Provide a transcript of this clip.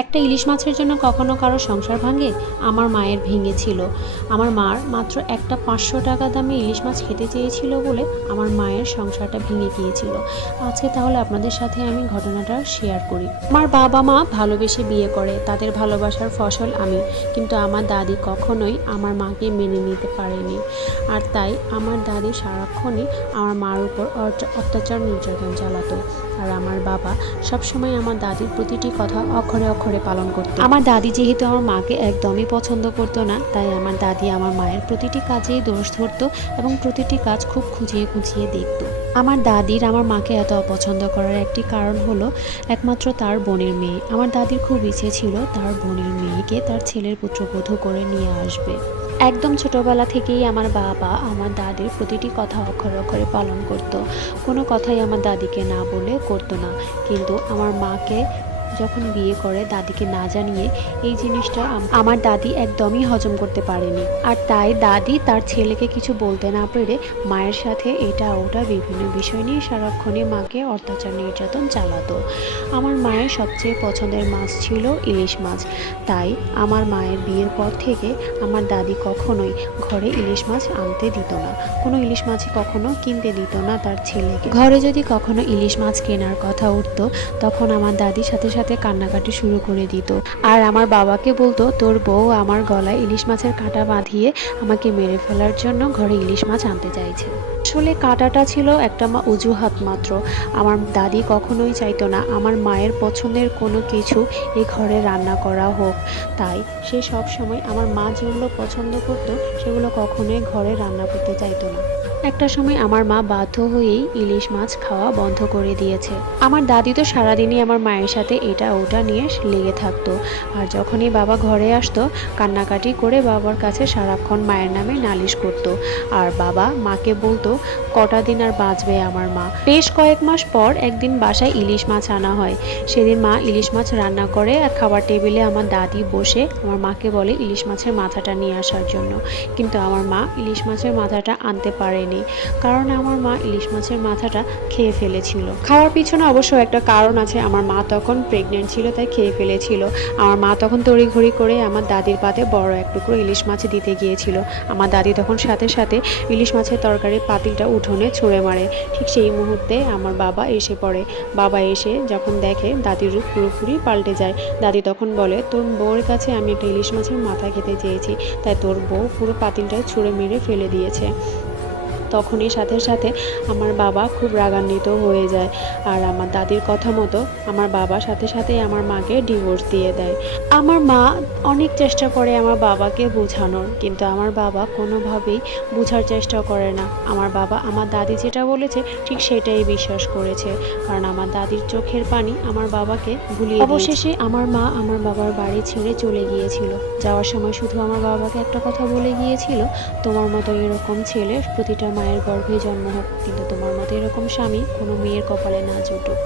এক একটা ইলিশ মাছের জন্য কখনো কারও সংসার ভাঙে? আমার মায়ের ভেঙেছিল আমার মার মাত্র একটা পাঁচশো টাকা দামে ইলিশ মাছ খেতে চেয়েছিল বলে আমার মায়ের সংসারটা ভেঙে গিয়েছিল। আজকে তাহলে আপনাদের সাথে আমি ঘটনাটা শেয়ার করি। আমার বাবা মা ভালোবেসে বিয়ে করে, তাদের ভালোবাসার ফসল আমি। কিন্তু আমার দাদি কখনোই আমার মাকে মেনে নিতে পারেনি। আর তাই আমার দাদি সারাক্ষণই আমার মার উপর অত্য- অত্যাচার নির্যাতন চালাতো। আর আমার বাবা সবসময় আমার দাদির প্রতিটি কথা অক্ষরে অক্ষরে পালন করতো। আমার দাদি যেহেতু আমার মাকে একদমই পছন্দ করতো না, তাই আমার দাদি আমার মায়ের প্রতিটি কাজেই দোষ ধরতো এবং প্রতিটি কাজ খুব খুঁজিয়ে খুঁজিয়ে দেখতো। আমার দাদির আমার মাকে এত অপছন্দ করার একটি কারণ হলো, একমাত্র তার বোনের মেয়ে। আমার দাদির খুব ইচ্ছে ছিল তার বোনের মেয়েকে তার ছেলের পুত্রবধূ করে নিয়ে আসবে। একদম ছোটবেলা থেকেই আমার বাবা আমার দাদির প্রতিটি কথা অক্ষরে অক্ষরে পালন করত। কোনো কথাই আমার দাদিকে না বলে করতো না। কিন্তু আমার মাকে যখন বিয়ে করে দাদিকে না জানিয়ে এই জিনিসটা আমার দাদি একদমই হজম করতে পারেনি। আর তাই দাদি তার ছেলেকে কিছু বলতে না পেরে মায়ের সাথে এটা ওটা বিভিন্ন বিষয় নিয়ে সারাক্ষণই মাকে অত্যাচার, নির্যাতন চালাতো। আমার মায়ের সবচেয়ে পছন্দের মাছ ছিল ইলিশ মাছ। তাই আমার মায়ের বিয়ের পর থেকে আমার দাদি কখনোই ঘরে ইলিশ মাছ আনতে দিত না। কোনো ইলিশ মাছই কখনো কিনতে দিত না তার ছেলেকে। ঘরে যদি কখনো ইলিশ মাছ কেনার কথা উঠতো, তখন আমার দাদির সাথে সাথে কান্নাকাটি শুরু করে দিত। আর আমার বাবাকে বলতো, তোর বউ আমার গলায় ইলিশ মাছের কাঁটা বাঁধিয়ে আমাকে মেরে ফেলার জন্য ঘরে ইলিশ মাছ আনতে চাইছে। আসলে কাঁটাটা ছিল একটা মা অজুহাত মাত্র। আমার দাদি কখনোই চাইতো না আমার মায়ের পছন্দের কোনো কিছু এই ঘরে রান্না করা হোক। তাই সে সব সময় আমার মা যেগুলো পছন্দ করতো, সেগুলো কখনোই ঘরে রান্না করতে চাইতো না। একটা সময় আমার মা বাধ্য হয়েই ইলিশ মাছ খাওয়া বন্ধ করে দিয়েছে। আমার দাদি তো সারাদিনই আমার মায়ের সাথে এটা ওটা নিয়ে লেগে থাকতো। আর যখনই বাবা ঘরে আসতো, কান্নাকাটি করে বাবার কাছে সারাক্ষণ মায়ের নামে নালিশ করত। আর বাবা মাকে বলতো, কটা দিন আর বাঁচবে আমার মা। বেশ কয়েক মাস পর একদিন বাসায় ইলিশ মাছ আনা হয়। সেদিন মা ইলিশ মাছ রান্না করে আর খাবার টেবিলে আমার দাদি বসে আমার মাকে বলে ইলিশ মাছের মাথাটা নিয়ে আসার জন্য। কিন্তু আমার মা ইলিশ মাছের মাথাটা আনতে পারেনি। কারণ আমার মা ইলিশ মাছের মাথাটা খেয়ে ফেলেছিল। খাওয়ার পিছনে অবশ্য একটা কারণ আছে, আমার মা তখন প্রেগনেন্ট ছিল, তাই খেয়ে ফেলেছিল। আমার মা তখন তড়িঘড়ি করে আমার দাদির পাতে বড় এক টুকরো ইলিশ মাছ দিতে গিয়েছিল। আমার দাদি তখন সাথে সাথে ইলিশ মাছের তরকারির পাতিলটা উঠোনে ছুঁড়ে মারে। ঠিক সেই মুহূর্তে আমার বাবা এসে পড়ে। বাবা এসে যখন দেখে, দাদির রূপ পুরোপুরি পাল্টে যায়। দাদি তখন বলে, তোর বউয়ের কাছে আমি একটা ইলিশ মাছের মাথা খেতে চেয়েছি, তাই তোর বউ পুরো পাতিলটা ছুঁড়ে মেরে ফেলে দিয়েছে। তখনই সাথে সাথে আমার বাবা খুব রাগান্বিত হয়ে যায়। আর আমার দাদির কথা মতো আমার বাবা সাথে সাথে আমার মাকে ডিভোর্স দিয়ে দেয়। আমার মা অনেক চেষ্টা করে আমার বাবাকে বোঝানোর, কিন্তু আমার বাবা কোনোভাবেই বোঝার চেষ্টা করে না। আমার বাবা, আমার দাদি যেটা বলেছে, ঠিক সেটাই বিশ্বাস করেছে। কারণ আমার দাদির চোখের পানি আমার বাবাকে ভুলিয়ে অবশেষে আমার মা আমার বাবার বাড়ি ছেড়ে চলে গিয়েছিল। যাওয়ার সময় শুধু আমার বাবাকে একটা কথা বলে গিয়েছিল, তোমার মতো এরকম ছেলে প্রতিটা মায়ের গর্ভে জন্ম হোক কিন্তু তোমার মতো এরকম স্বামী কোনো মেয়ের কপালে না জুটুক।